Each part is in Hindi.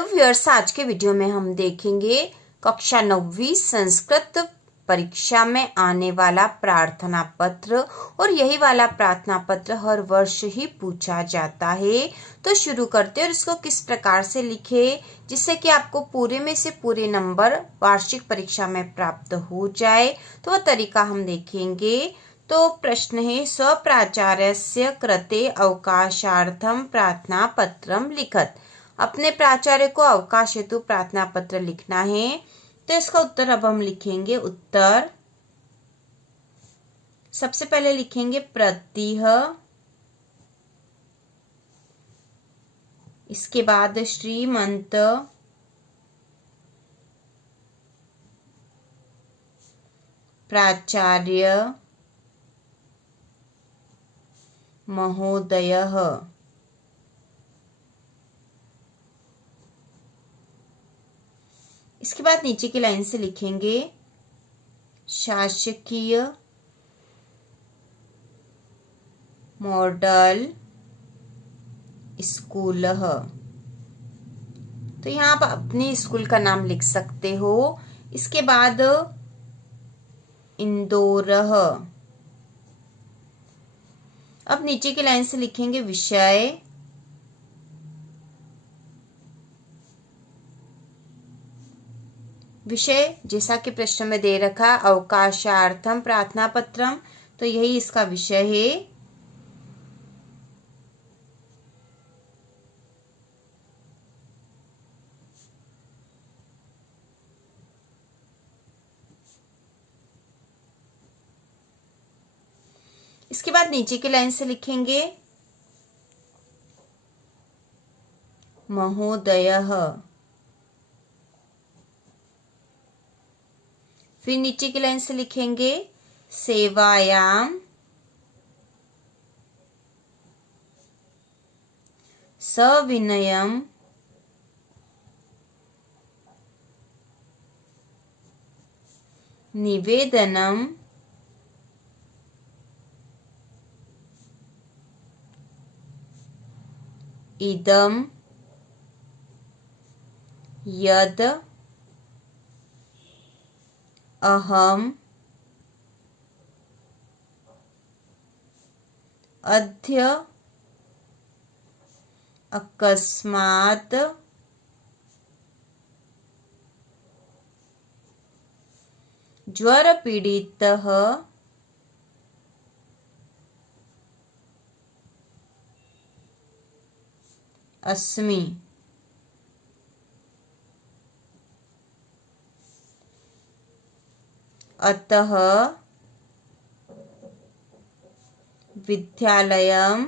हेलो व्यूअर्स, आज के वीडियो में हम देखेंगे कक्षा 9वीं संस्कृत परीक्षा में आने वाला प्रार्थना पत्र। और यही वाला प्रार्थना पत्र हर वर्ष ही पूछा जाता है। तो शुरू करते हैं और इसको किस प्रकार से लिखे जिससे कि आपको पूरे में से पूरे नंबर वार्षिक परीक्षा में प्राप्त हो जाए, तो वह तरीका हम देखेंगे। तो प्रश्न है, स्वप्राचार्यस्य कृते अवकाशार्थम प्रार्थना पत्रम लिखत। अपने प्राचार्य को अवकाश हेतु प्रार्थना पत्र लिखना है। तो इसका उत्तर अब हम लिखेंगे। उत्तर सबसे पहले लिखेंगे प्रतिह, इसके बाद श्रीमंत प्राचार्य महोदयः। इसके बाद नीचे की लाइन से लिखेंगे शासकीय मॉडल स्कूल। तो यहाँ आप अपने स्कूल का नाम लिख सकते हो। इसके बाद इंदौर। अब नीचे की लाइन से लिखेंगे विषय जैसा कि प्रश्न में दे रखा अवकाशार्थम प्रार्थना पत्रम, तो यही इसका विषय है। इसके बाद नीचे की लाइन से लिखेंगे महोदयः। फिर नीचे की लाइन से लिखेंगे सेवायाम सविनयम निवेदनम इदम यद अहम अद्य अकस्मात् ज्वरपीडितः अस्मि। अतः विद्यालयम्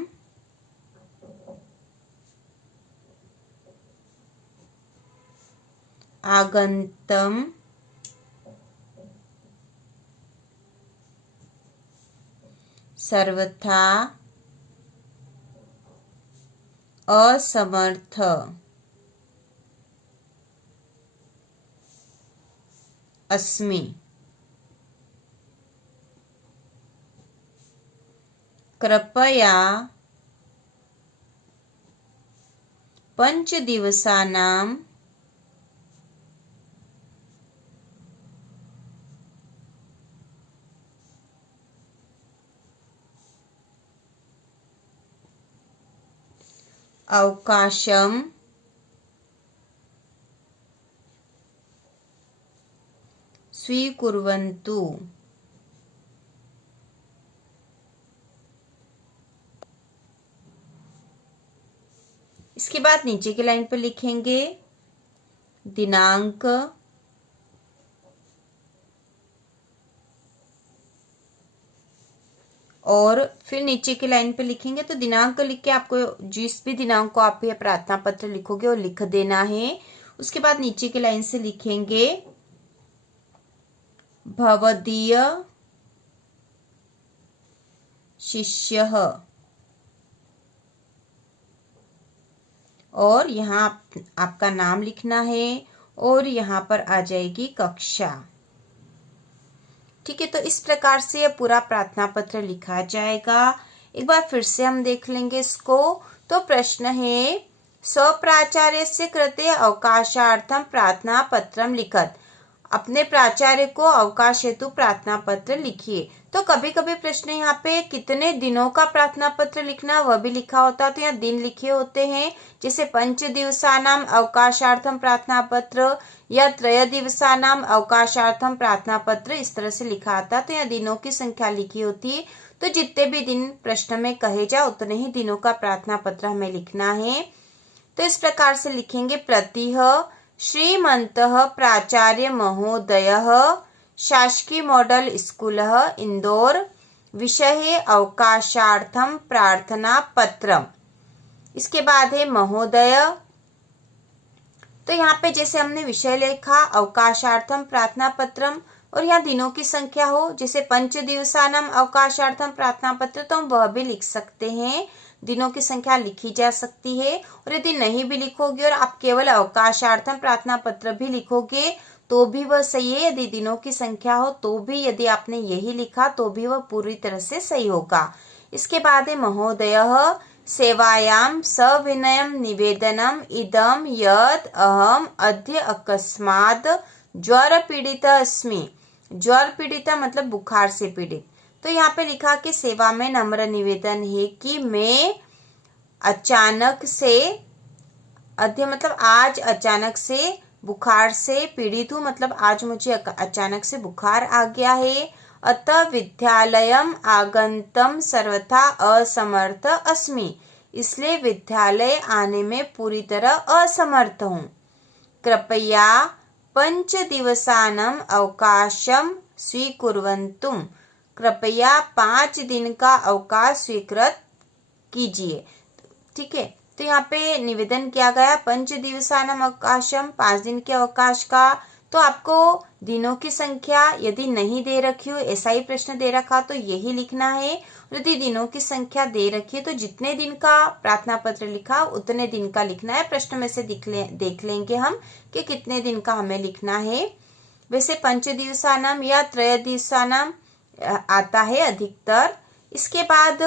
आगन्तुम् सर्वथा असमर्थ अस्मि। कृपया 5 दिवसानां अवकाशं स्वीकुर्वन्तु। इसके बाद नीचे की लाइन पर लिखेंगे दिनांक और फिर नीचे की लाइन पे लिखेंगे। तो दिनांक लिख के आपको जिस भी दिनांक को आप ये प्रार्थना पत्र लिखोगे वो लिख देना है। उसके बाद नीचे की लाइन से लिखेंगे भवदीय शिष्यः, और यहाँ आपका नाम लिखना है और यहाँ पर आ जाएगी कक्षा। ठीक है, तो इस प्रकार से यह पूरा प्रार्थना पत्र लिखा जाएगा। एक बार फिर से हम देख लेंगे इसको। तो प्रश्न है, स्वप्राचार्यस्य कृते अवकाशार्थं प्रार्थना पत्रम लिखत। अपने प्राचार्य को अवकाश हेतु प्रार्थना पत्र लिखिए। तो कभी कभी प्रश्न यहाँ पे कितने दिनों का प्रार्थना पत्र लिखना वह भी लिखा होता है, तो यहाँ दिन लिखे होते हैं। जैसे 5 दिवसानाम अवकाशार्थम प्रार्थना पत्र या 3 दिवसानाम अवकाशार्थम प्रार्थना पत्र, इस तरह से लिखा आता है। तो यहाँ दिनों की संख्या लिखी होती है। तो जितने भी दिन प्रश्न में कहे जाए उतने ही दिनों का प्रार्थना पत्र हमें लिखना है। तो इस प्रकार से लिखेंगे। प्रतिह श्रीमन्तः प्राचार्य महोदयः शासकीय मॉडल स्कूल इंदौर विषये अवकाशार्थम प्रार्थना पत्रम। इसके बाद है महोदय। तो यहाँ पे जैसे हमने विषय लिखा अवकाशार्थम प्रार्थना पत्रम और यहाँ दिनों की संख्या हो, जैसे 5 दिवसानम अवकाशार्थम प्रार्थना पत्र, तो हम वह भी लिख सकते हैं। दिनों की संख्या लिखी जा सकती है। और यदि नहीं भी लिखोगे और आप केवल अवकाशार्थम प्रार्थना पत्र भी लिखोगे तो भी वह सही है। यदि दिनों की संख्या हो तो भी यदि आपने यही लिखा तो भी वह पूरी तरह से सही होगा। इसके बाद है महोदयः सेवायां सविनयं निवेदनम इदम यत् अहम अद्य अकस्मात् ज्वर पीड़ित अस्मि। ज्वर पीड़ित मतलब बुखार से पीड़ित। तो यहाँ पे लिखा कि सेवा में नम्र निवेदन है कि मैं अचानक से, अद्य मतलब आज अचानक से, बुखार से पीड़ित हूँ मतलब आज मुझे अचानक से बुखार आ गया है। अतः विद्यालयम आगंतम सर्वथा असमर्थ अस्मि, इसलिए विद्यालय आने में पूरी तरह असमर्थ हूँ। कृपया 5 दिवसानम अवकाशम स्वीकुर्वन्तुम, कृपया 5 दिन का अवकाश स्वीकृत कीजिए। ठीक है, तो यहाँ पे निवेदन किया गया 5 दिवसानम अवकाशम, 5 दिन के अवकाश का। तो आपको दिनों की संख्या यदि नहीं दे रखी हो, ऐसा ही प्रश्न दे रखा तो यही लिखना है। यदि दिनों की संख्या दे रखी है तो जितने दिन का प्रार्थना पत्र लिखा उतने दिन का लिखना है। प्रश्न में से देख लेंगे हम कि कितने दिन का हमें लिखना है। वैसे 5 दिवसानम या 3 दिवसानम आता है अधिकतर। इसके बाद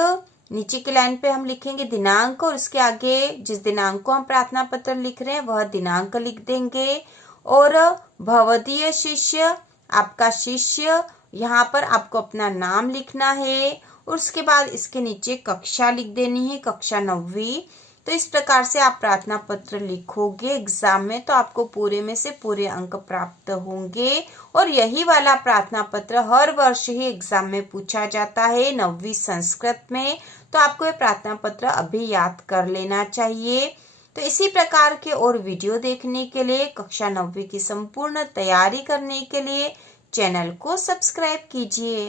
नीचे की लाइन पे हम लिखेंगे दिनांक और उसके आगे जिस दिनांक को हम प्रार्थना पत्र लिख रहे हैं वह दिनांक लिख देंगे। और भवदीय शिष्य, आपका शिष्य, यहाँ पर आपको अपना नाम लिखना है और उसके बाद इसके नीचे कक्षा लिख देनी है, कक्षा 9वीं। तो इस प्रकार से आप प्रार्थना पत्र लिखोगे एग्जाम में तो आपको पूरे में से पूरे अंक प्राप्त होंगे। और यही वाला प्रार्थना पत्र हर वर्ष ही एग्जाम में पूछा जाता है 9वीं संस्कृत में। तो आपको ये प्रार्थना पत्र अभी याद कर लेना चाहिए। तो इसी प्रकार के और वीडियो देखने के लिए, कक्षा 9वीं की संपूर्ण तैयारी करने के लिए चैनल को सब्सक्राइब कीजिए।